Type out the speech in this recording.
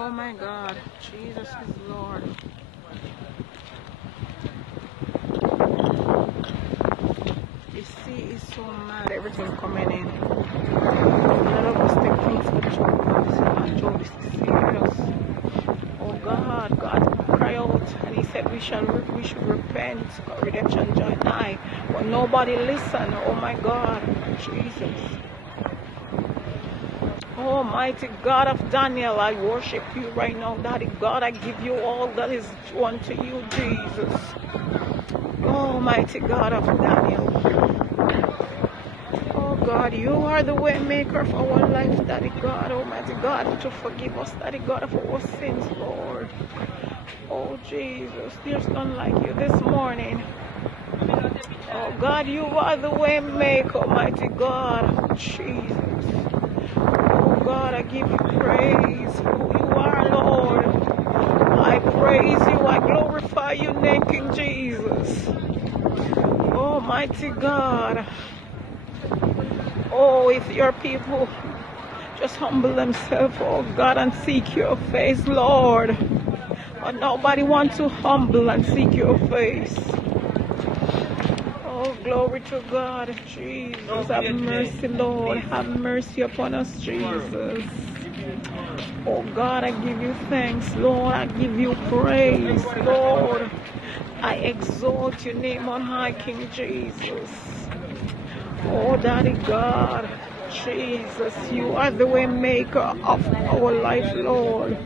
Oh my God, Jesus is Lord. The sea is so mad, everything coming in. None of us take things for joke. This is not joke, this is serious. Oh God, God cry out, and He said we should repent, because redemption joy nigh. But nobody listen. Oh my God, Jesus. Almighty God of Daniel, I worship you right now, Daddy God. I give you all that is unto you, Jesus. Almighty God of Daniel. Oh God, you are the way maker of our life, Daddy God. Almighty God, to forgive us, Daddy God, of our sins, Lord. Oh Jesus, there's none like you this morning. Oh God, you are the way maker, Almighty God. Jesus. Oh God, I give you praise for who you are, Lord. I praise you, I glorify your name, King Jesus. Almighty God. Oh, if your people just humble themselves, oh God, and seek your face, Lord. But nobody wants to humble and seek your face. Oh, glory to God, Jesus. Have mercy, Lord. Have mercy upon us, Jesus. Oh God, I give you thanks, Lord. I give you praise, Lord. I exalt your name on high, King Jesus. Oh, Daddy God, Jesus, you are the way maker of our life, Lord.